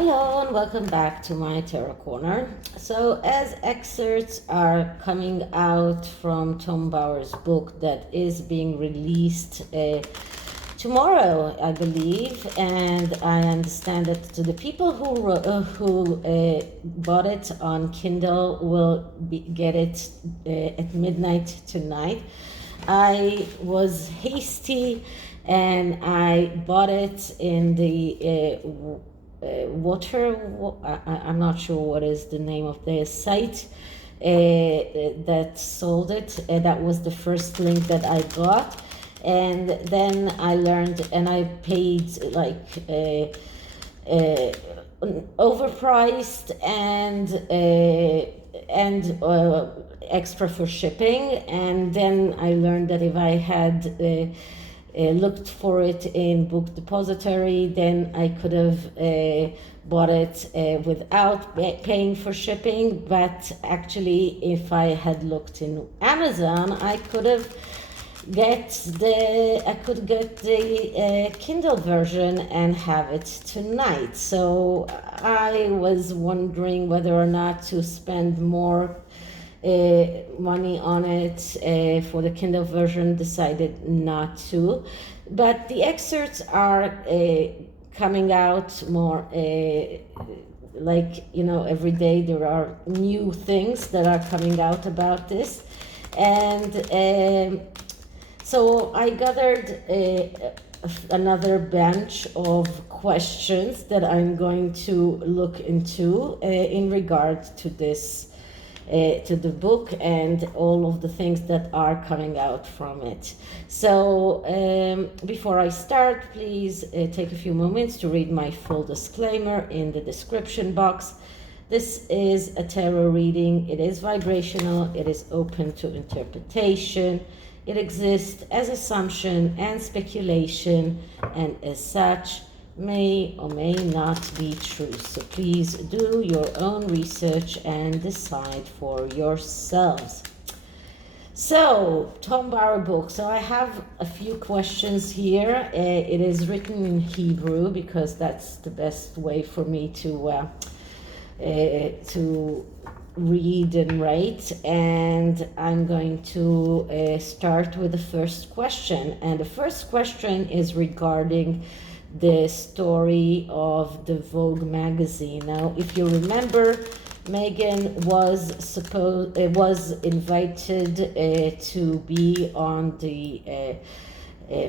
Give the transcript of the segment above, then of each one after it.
Hello and welcome back to my Tarot Corner. So, as excerpts are coming out from Tom Bauer's book that is being released tomorrow, I believe, and I understand that to the people who bought it on Kindle will get it at midnight tonight. I was hasty and I bought it in the I'm not sure what is the name of the site that sold it. That was the first link that I got, and then I learned and I paid like overpriced and extra for shipping. And then I learned that if I had looked for it in Book Depository, then I could have bought it without paying for shipping. But actually, if I had looked in Amazon, I could get the Kindle version and have it tonight. So I was wondering whether or not to spend more money on it for the Kindle version. Decided not to, but the excerpts are coming out more every day there are new things that are coming out about this. And so I gathered another bunch of questions that I'm going to look into in regard to this to the book and all of the things that are coming out from it. So before I start, please take a few moments to read my full disclaimer in the description box. This is a tarot reading. It is vibrational. It is open to interpretation. It exists as assumption and speculation, and as such may or may not be true. So please do your own research and decide for yourselves. So, Tom Bauer book. So I have a few questions here. It is written in Hebrew because that's the best way for me to read and write. And I'm going to start with the first question. And the first question is regarding the story of the Vogue magazine. Now, if you remember, Meghan was invited to be on the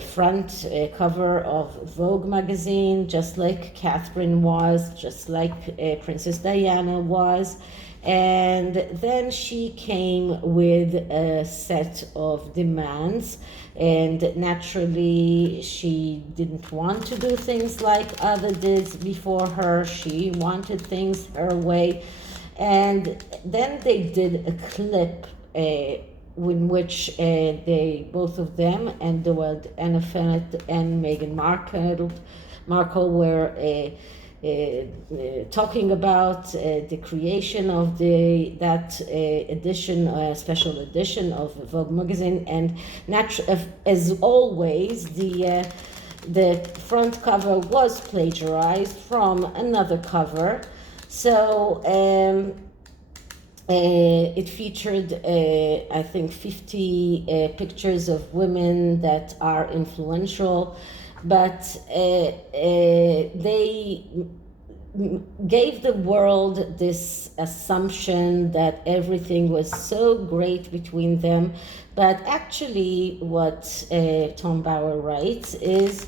front cover of Vogue magazine, just like Catherine was, just like Princess Diana was. And then she came with a set of demands, and naturally she didn't want to do things like others did before her. She wanted things her way. And then they did a clip in which they, both of them, and the world NFL and Meghan Markle were talking about the creation of that edition, special edition of Vogue magazine. And as always, the front cover was plagiarized from another cover. So it featured, I think, 50 pictures of women that are influential, but they gave the world this assumption that everything was so great between them. But actually, what Tom Bauer writes is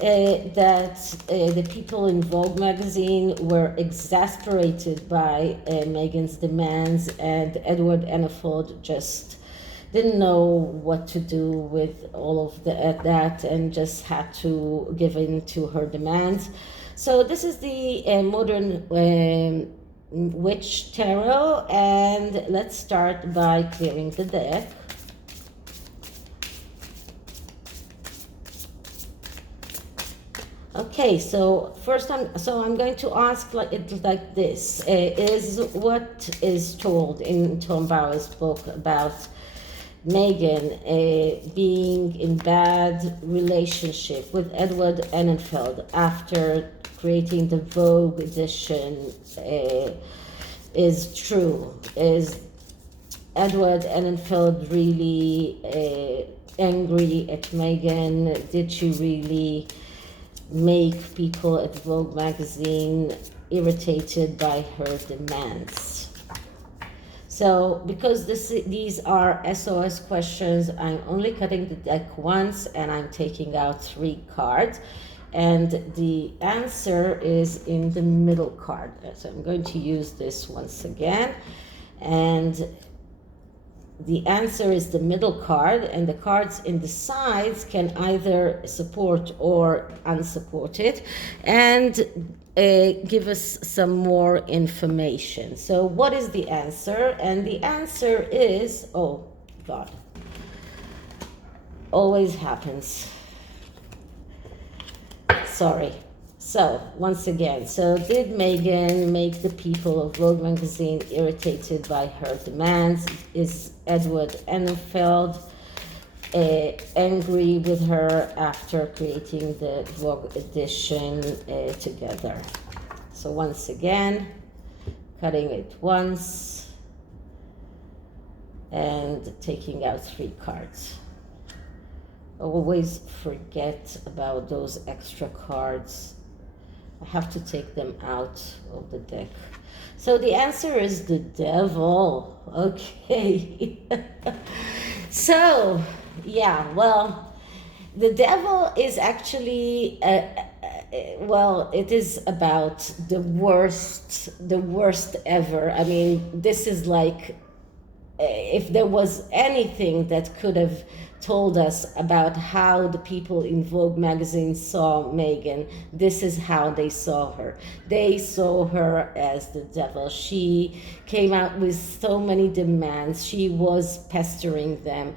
that the people in Vogue magazine were exasperated by Meghan's demands, and Edward Enfield just didn't know what to do with all of that and just had to give in to her demands. So this is the modern witch tarot, and let's start by clearing the deck. Okay, so first I'm going to ask like this: is what is told in Tom Bauer's book about Meghan being in bad relationship with Edward Enfield after creating the Vogue edition is true. Is Edward Enninfeld really angry at Meghan? Did she really make people at Vogue magazine irritated by her demands? So because these are SOS questions, I'm only cutting the deck once and I'm taking out 3 cards. And the answer is in the middle card. So I'm going to use this once again. And the answer is the middle card, and the cards in the sides can either support or unsupport it, and give us some more information. So what is the answer? And the answer is, oh God, always happens. Sorry. So, once again, so did Meghan make the people of Vogue magazine irritated by her demands? Is Edward Enninfeld angry with her after creating the Vogue edition together? So once again, cutting it once and taking out 3 cards. Always forget about those extra cards. I have to take them out of the deck. So the answer is the devil. Okay. So, yeah, well, the devil is actually, well, it is about the worst ever. I mean, this is like, if there was anything that could have told us about how the people in Vogue magazine saw Meghan, this is how they saw her. They saw her as the devil. She came out with so many demands. She was pestering them.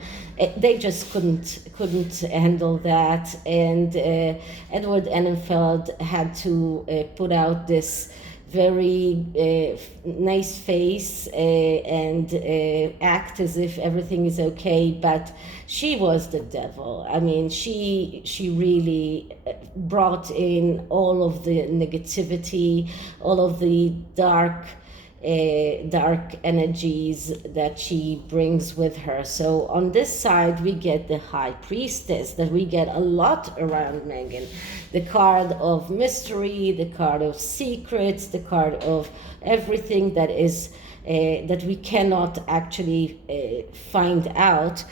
They just couldn't handle that. And Edward Enninfeld had to put out this very nice face and act as if everything is okay, but she was the devil. I mean, she really brought in all of the negativity, all of the dark energies that she brings with her. So on this side, we get the High Priestess, that we get a lot around Meghan. The card of mystery, the card of secrets, the card of everything that is that we cannot actually find out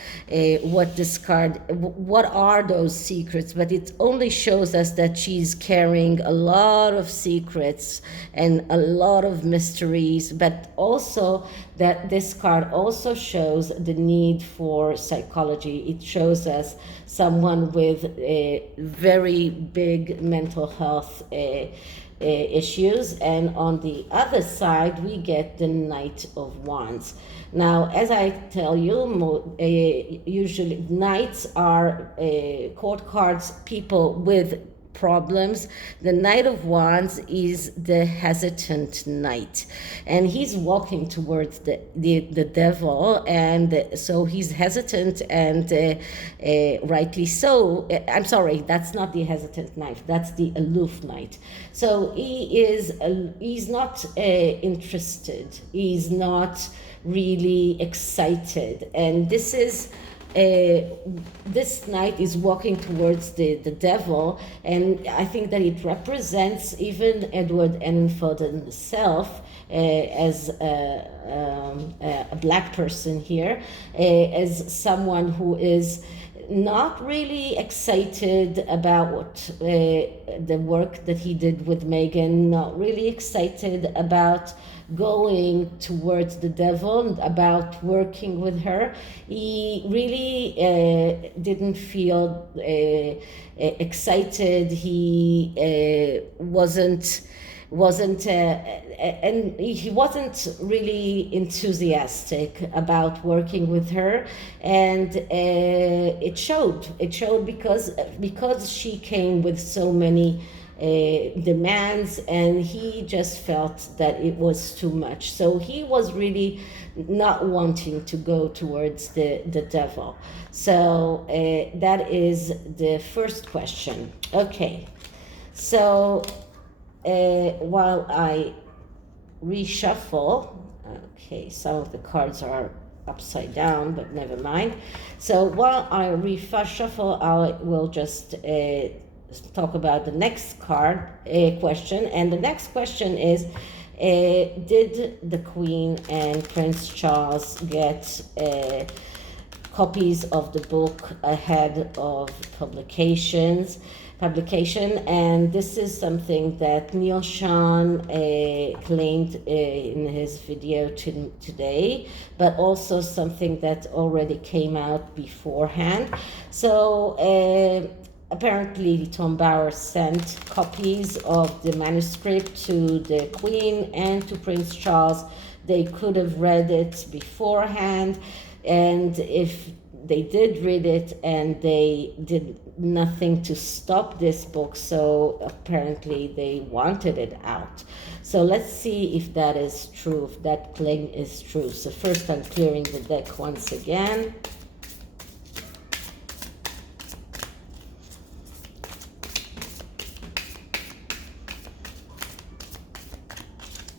what are those secrets, but it only shows us that she's carrying a lot of secrets and a lot of mysteries, but also that this card also shows the need for psychology. It shows us someone with a very big mental health issues, and on the other side we get the Knight of Wands. Now, as I tell you, usually knights are court cards, people with problems. The Knight of Wands is the hesitant knight, and he's walking towards the devil, and so he's hesitant, and rightly so. I'm sorry, that's not the hesitant knight, that's the aloof knight. So he's not interested, he's not really excited, and this knight is walking towards the devil, and I think that it represents even Edward Enninfeld himself as a black person here, as someone who is not really excited about the work that he did with Meghan, not really excited about going towards the devil, about working with her. He really didn't feel excited. He wasn't and he wasn't really enthusiastic about working with her, and it showed because she came with so many demands, and he just felt that it was too much. So he was really not wanting to go towards the devil. So that is the first question. Okay, so while I reshuffle, okay, some of the cards are upside down, but never mind. So while I reshuffle, I will just talk about the next card question. And the next question is, did the Queen and Prince Charles get copies of the book ahead of publication? And this is something that Neil Sean claimed in his video today, but also something that already came out beforehand. So apparently Tom Bower sent copies of the manuscript to the Queen and to Prince Charles. They could have read it beforehand, and if they did read it, and they did nothing to stop this book, so apparently they wanted it out. So let's see if that is true, if that claim is true. So first I'm clearing the deck once again.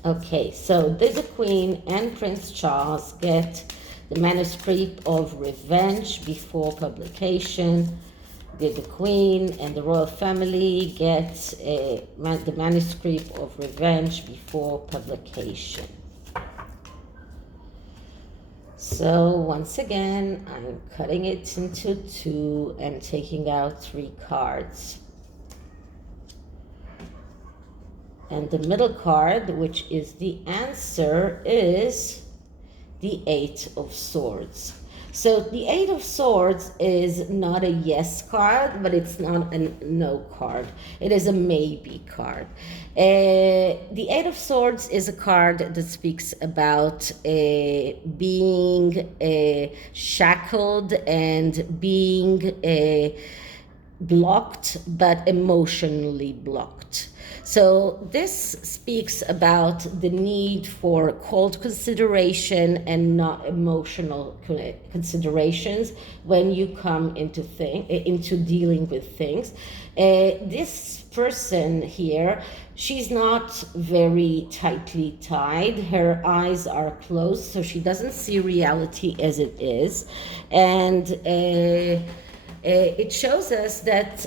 Okay, so did the Queen and Prince Charles get the manuscript of Revenge before publication? Did the Queen and the royal family get the manuscript of Revenge before publication? So once again, I'm cutting it into two and taking out 3 cards. And the middle card, which is the answer, is the 8 of Swords. So the 8 of Swords is not a yes card, but it's not a no card. It is a maybe card. The 8 of Swords is a card that speaks about being shackled and being blocked, but emotionally blocked. So this speaks about the need for cold consideration and not emotional considerations when you come into dealing with things. This person here, she's not very tightly tied. Her eyes are closed, so she doesn't see reality as it is. And it shows us that,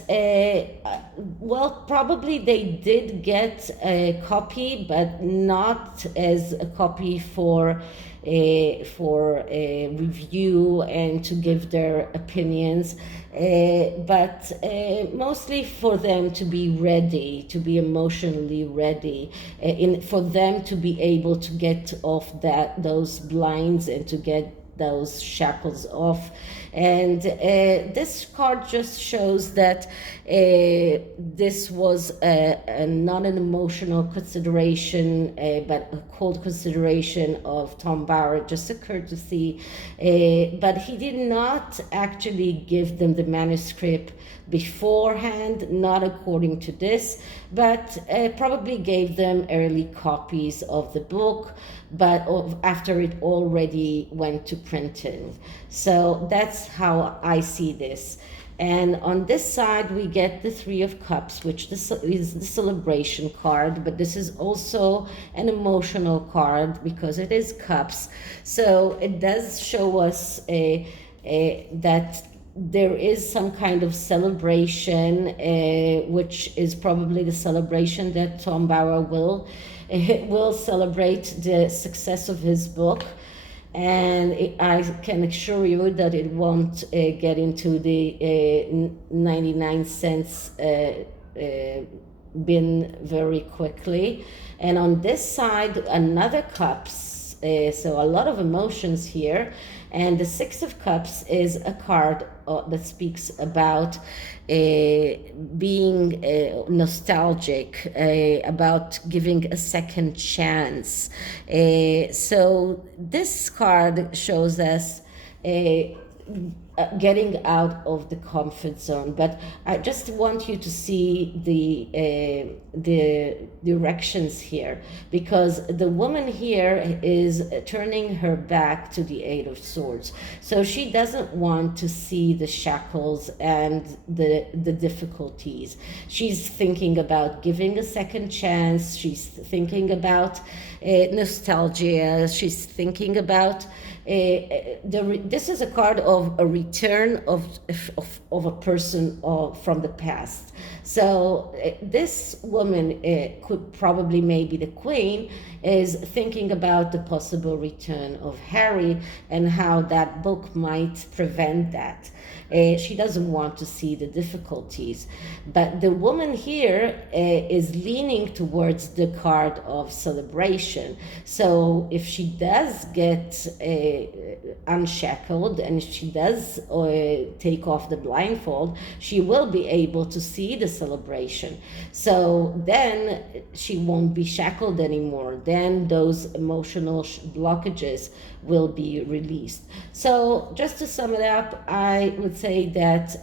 well, probably they did get a copy, but not as a copy for a review and to give their opinions, but mostly for them to be ready, to be emotionally ready, for them to be able to get off those blinds and to get those shackles off. And this card just shows that this was not an emotional consideration, but a cold consideration of Tom Bower, just a courtesy. But he did not actually give them the manuscript beforehand, not according to this, but probably gave them early copies of the book, but after it already went to printing. So that's how I see this. And on this side, we get the 3 of Cups, which is the celebration card, but this is also an emotional card because it is cups. So it does show us that there is some kind of celebration, which is probably the celebration that Tom Bower will celebrate the success of his book. And I can assure you that it won't get into the 99 cents bin very quickly. And on this side, another cups, so a lot of emotions here. And the 6 of Cups is a card that speaks about being nostalgic, about giving a second chance. So this card shows us getting out of the comfort zone. But I just want you to see the directions here, because the woman here is turning her back to the Eight of Swords. So she doesn't want to see the shackles and the difficulties. She's thinking about giving a second chance. She's thinking about nostalgia. She's thinking about this is a card of a return of a person from the past. So this woman could probably, maybe the queen, is thinking about the possible return of Harry and how that book might prevent that. She doesn't want to see the difficulties. But the woman here is leaning towards the card of celebration. So if she does get unshackled, and if she does take off the blindfold, she will be able to see the celebration. So then she won't be shackled anymore. Then those emotional blockages will be released. So just to sum it up, I would say that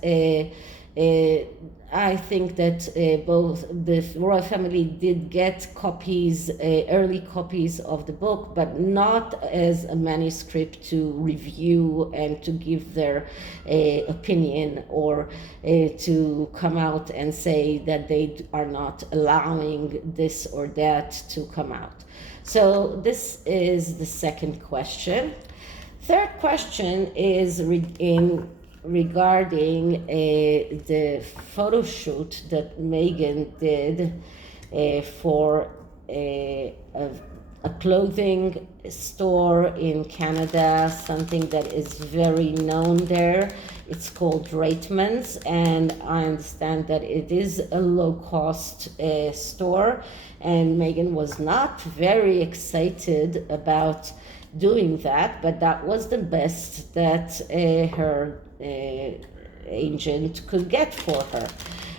I think that both the royal family did get copies, early copies of the book, but not as a manuscript to review and to give their opinion, or to come out and say that they are not allowing this or that to come out. So this is the second question. Third question is regarding the photo shoot that Meghan did for a clothing store in Canada, something that is very known there. It's called Reitmans, and I understand that it is a low-cost store, and Meghan was not very excited about doing that, but that was the best that her agent could get for her.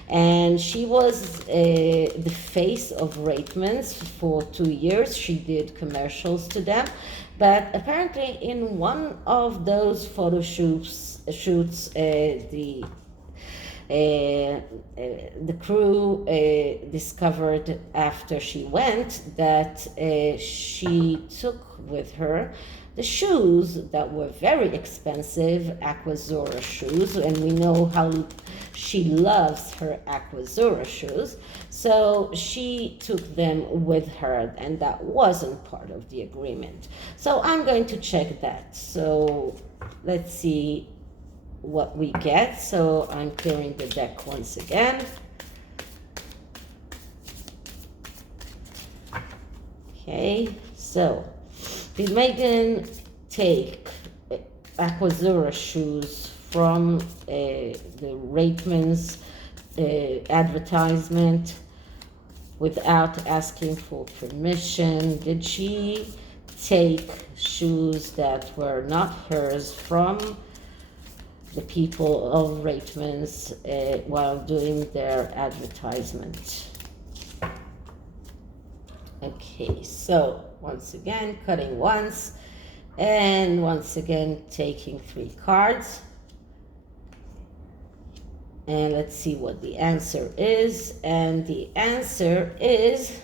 And she was the face of Reitmans for 2 years. She did commercials to them, but apparently in one of those photo shoots, the crew discovered after she went that she took with her the shoes that were very expensive, Aquazura shoes, and we know how she loves her Aquazura shoes. So she took them with her, and that wasn't part of the agreement. So I'm going to check that. So let's see what we get. So I'm clearing the deck once again. Okay, so did Meghan take Aquazura shoes from the Reitmans advertisement without asking for permission? Did she take shoes that were not hers from the people of Reitmans while doing their advertisement? Okay, so once again, cutting once, and once again taking 3 cards. And let's see what the answer is. And the answer is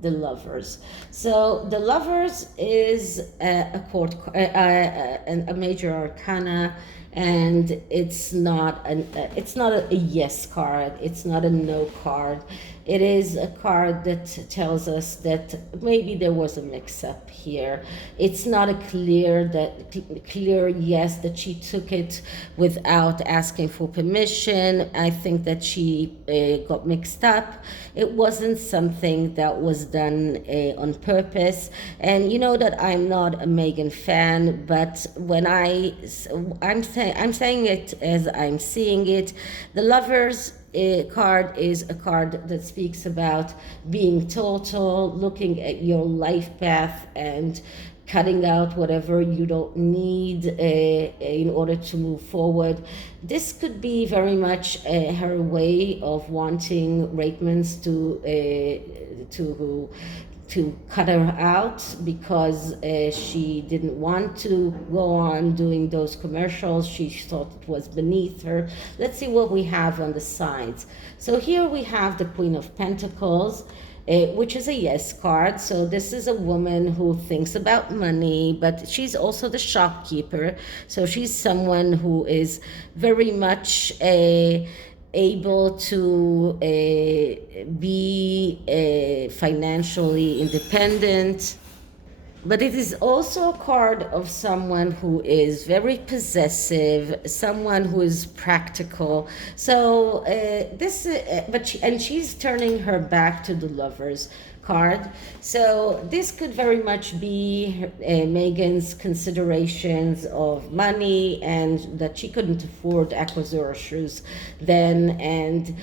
the Lovers. So the Lovers is a major arcana, and it's not a yes card. It's not a no card. It is a card that tells us that maybe there was a mix-up here. It's not a clear yes that she took it without asking for permission. I think that she got mixed up. It wasn't something that was done on purpose. And you know that I'm not a Meghan fan, but when I'm saying it as I'm seeing it. The Lovers card is a card that speaks about being total, looking at your life path and cutting out whatever you don't need in order to move forward. This could be very much her way of wanting Reitmans to to cut her out because she didn't want to go on doing those commercials. She thought it was beneath her. Let's see what we have on the sides. So here we have the Queen of Pentacles, which is a yes card. So this is a woman who thinks about money, but she's also the shopkeeper. So she's someone who is very much able to be financially independent. But it is also a card of someone who is very possessive, someone who is practical. So she's turning her back to the Lovers card. So this could very much be Meghan's considerations of money, and that she couldn't afford Aquazura shoes then, and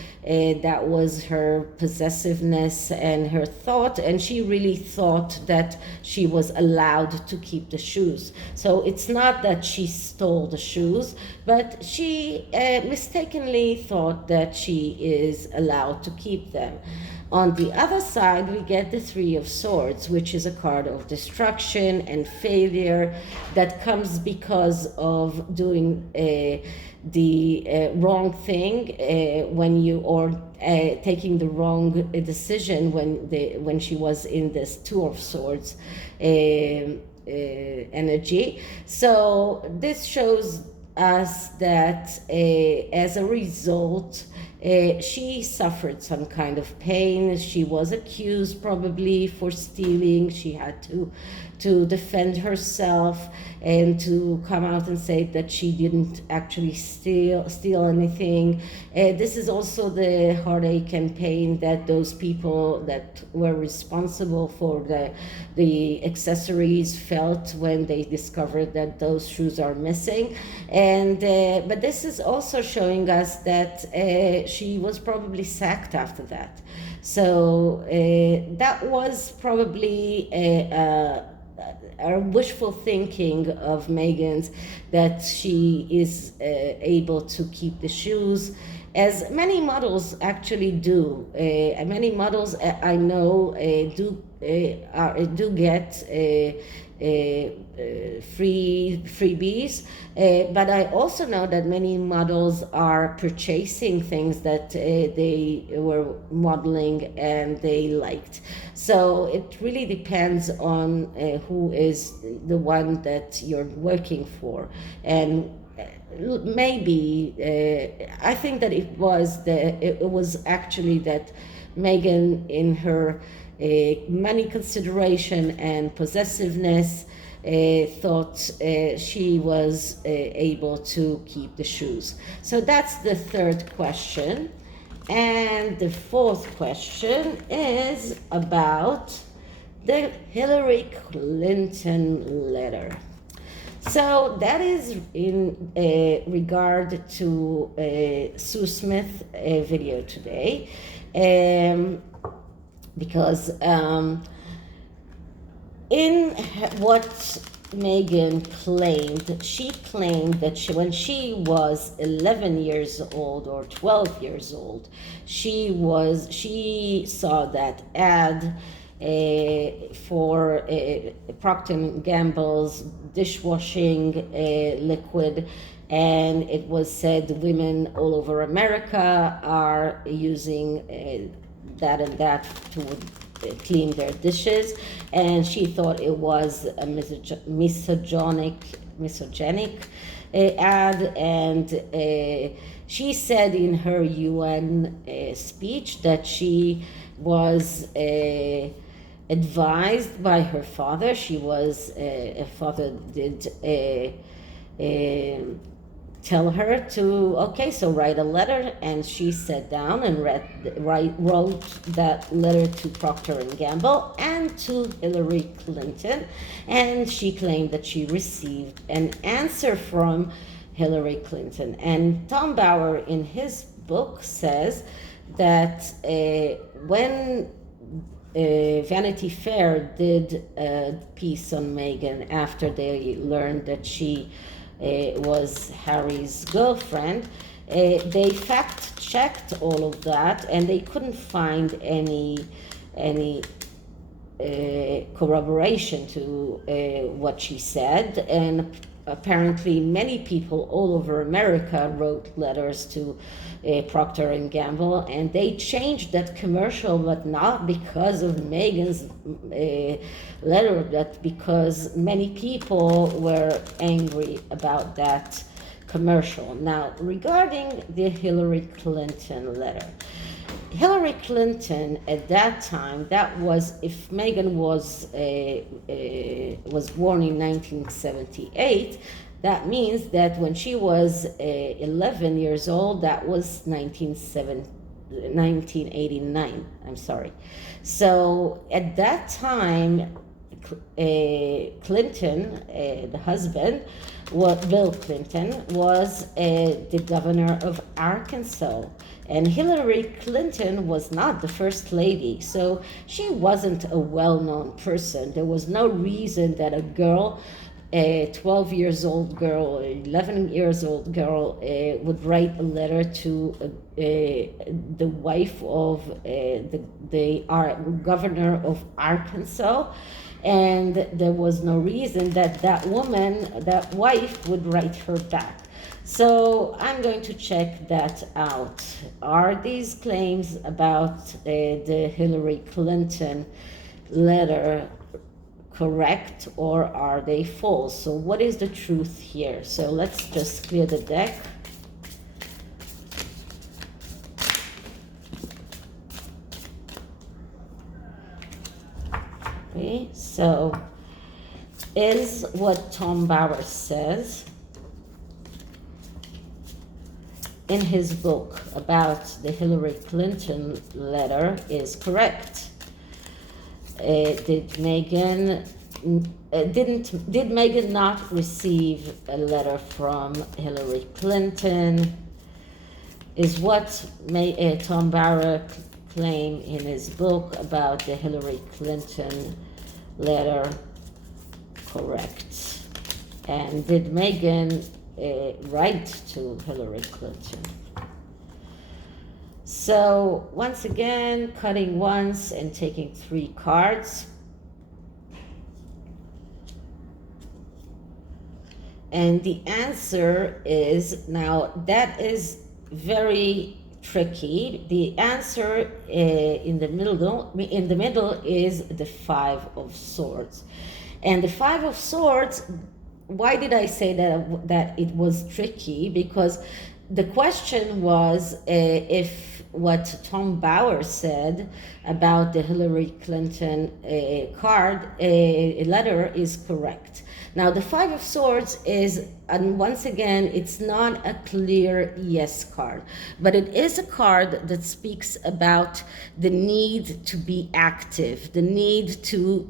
that was her possessiveness and her thought, and she really thought that she was allowed to keep the shoes. So it's not that she stole the shoes, but she mistakenly thought that she is allowed to keep them. On the other side, we get the Three of Swords, which is a card of destruction and failure that comes because of doing the wrong thing taking the wrong decision when she was in this Two of Swords energy. So this shows us that as a result, she suffered some kind of pain. She was accused probably for stealing. She had to defend herself and to come out and say that she didn't actually steal anything. This is also the heartache and pain that those people that were responsible for the accessories felt when they discovered that those shoes are missing. And but this is also showing us that she was probably sacked after that. So that was probably a wishful thinking of Meghan's, that she is able to keep the shoes, as many models actually do. Many models I know do get freebies, but I also know that many models are purchasing things that they were modeling and they liked. So it really depends on who is the one that you're working for. And maybe I think that it was actually that Meghan, in her money consideration and possessiveness, thought she was able to keep the shoes. So that's the third question. And the fourth question is about the Hillary Clinton letter. So that is in regard to Sue Smith video today, because in what Meghan claimed, she claimed that when she was 11 years old or 12 years old, she saw that ad for Procter & Gamble's dishwashing liquid, and it was said women all over America are using that and that to clean their dishes, and she thought it was a misogynic ad, and she said in her UN speech that she was advised by her father. Her father did tell her to, so write a letter, and she sat down and wrote that letter to Procter & Gamble and to Hillary Clinton, and she claimed that she received an answer from Hillary Clinton. And Tom Bauer, in his book, says that when Vanity Fair did a piece on Meghan after they learned that she was Harry's girlfriend, they fact-checked all of that, and they couldn't find any corroboration to what she said, and apparently many people all over America wrote letters to Procter and Gamble, and they changed that commercial, but not because of Meghan's letter, but because many people were angry about that commercial. Now, regarding the Hillary Clinton letter, Hillary Clinton at that time, that was, if Meghan was born in 1978, that means that when she was 11 years old, that was 1989, I'm sorry. So at that time, Clinton, the husband, Bill Clinton, was the governor of Arkansas. And Hillary Clinton was not the first lady, so she wasn't a well-known person. There was no reason that a girl, a 12 years old girl, 11 years old girl would write a letter to the wife of the governor of Arkansas. And there was no reason that that woman, that wife, would write her back. So I'm going to check that out. Are these claims about the Hillary Clinton letter correct, or are they false? So what is the truth here? So let's just clear the deck. Okay, so is what Tom Bauer says in his book about the Hillary Clinton letter is correct? Did Meghan not receive a letter from Hillary Clinton? Is what Tom Bauer claim in his book about the Hillary Clinton letter correct? And did Meghan write to Hillary Clinton? So once again, cutting once and taking 3 cards. And the answer is, now that is very tricky. The answer in the middle is the 5 of Swords. And the 5 of Swords, why did I say that it was tricky? Because the question was if what Tom Bauer said about the Hillary Clinton letter is correct. Now, the 5 of Swords is, and once again, it's not a clear yes card, but it is a card that speaks about the need to be active, the need to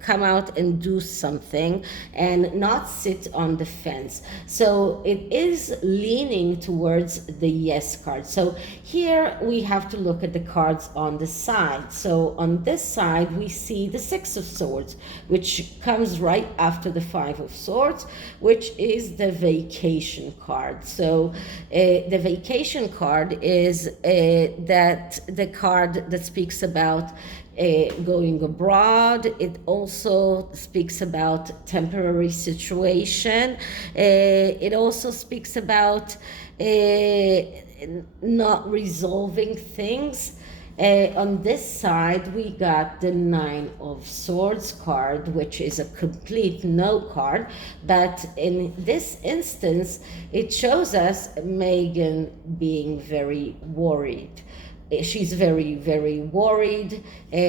come out and do something and not sit on the fence. So it is leaning towards the yes card. So here we have to look at the cards on the side. So on this side, we see the 6 of Swords, which comes right after the 5 of Swords, which is the vacation card. So the vacation card is that the card that speaks about going abroad. It also speaks about temporary situation. It also speaks about not resolving things. On this side, we got the 9 of Swords card, which is a complete no card. But in this instance, it shows us Meghan being very worried. She's very, very worried.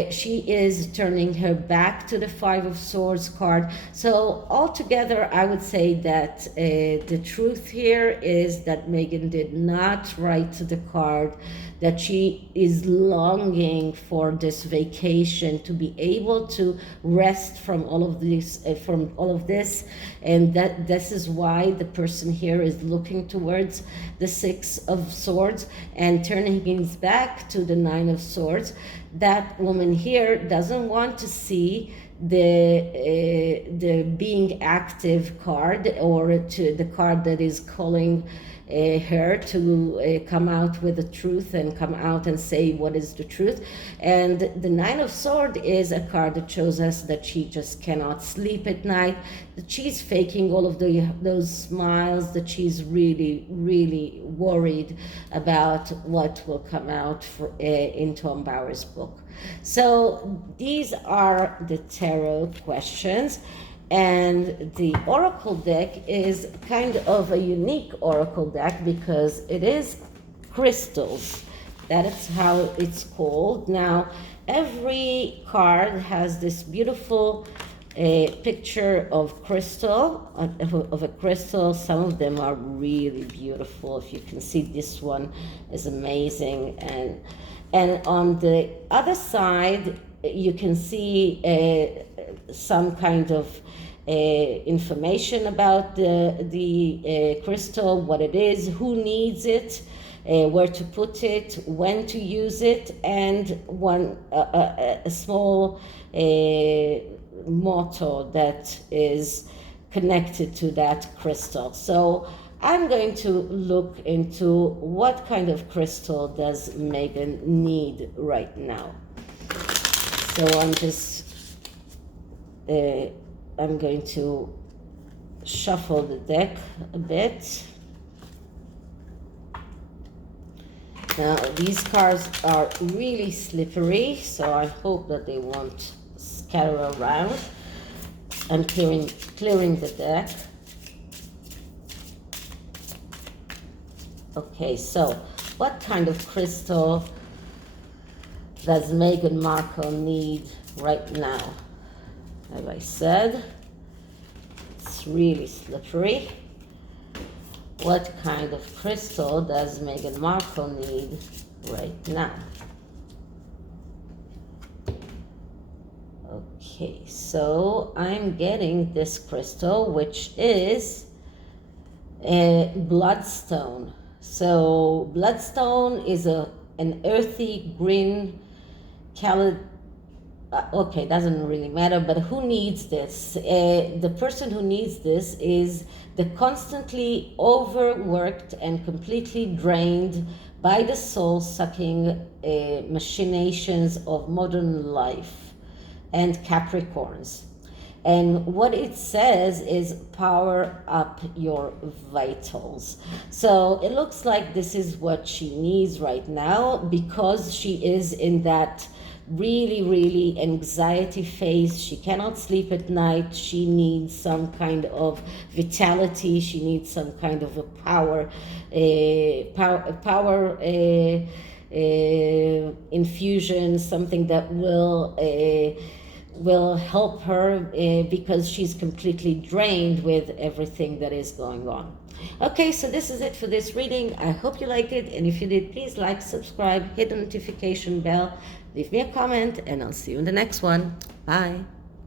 She is turning her back to the 5 of Swords card. So altogether, I would say that the truth here is that Meghan did not write to the card, that she is longing for this vacation, to be able to rest from all of this, and that this is why the person here is looking towards the 6 of Swords and turning his back to the 9 of Swords. that woman here doesn't want to see the being active card, or to the card that is calling her to come out with the truth and come out and say what is the truth. And the Nine of Swords is a card that shows us that she just cannot sleep at night, that she's faking all of those smiles, that she's really, really worried about what will come out in Tom Bauer's book. So these are the tarot questions. And the oracle deck is kind of a unique oracle deck because it is crystals. That is how it's called. Now, every card has this beautiful picture of crystal, of a crystal. Some of them are really beautiful. If you can see, this one is amazing. And on the other side, you can see some kind of information about the crystal, what it is, who needs it, where to put it, when to use it, and a small motto that is connected to that crystal. So I'm going to look into what kind of crystal does Meghan need right now. So I'm going to shuffle the deck a bit. Now, these cards are really slippery, so I hope that they won't scatter around. I'm clearing the deck. Okay, so what kind of crystal does Meghan Markle need right now? As I said, it's really slippery. What kind of crystal does Meghan Markle need right now? Okay, so I'm getting this crystal, which is a bloodstone. So bloodstone is an earthy green okay, doesn't really matter, but who needs this? The person who needs this is the constantly overworked and completely drained by the soul-sucking machinations of modern life and Capricorns. And what it says is power up your vitals. So it looks like this is what she needs right now, because she is in that really, really anxiety phase. She cannot sleep at night. She needs some kind of vitality. She needs some kind of a power infusion, something that will help her because she's completely drained with everything that is going on. Okay, so this is it for this reading. I hope you liked it, and if you did, please like, subscribe, hit the notification bell, leave me a comment, and I'll see you in the next one. Bye.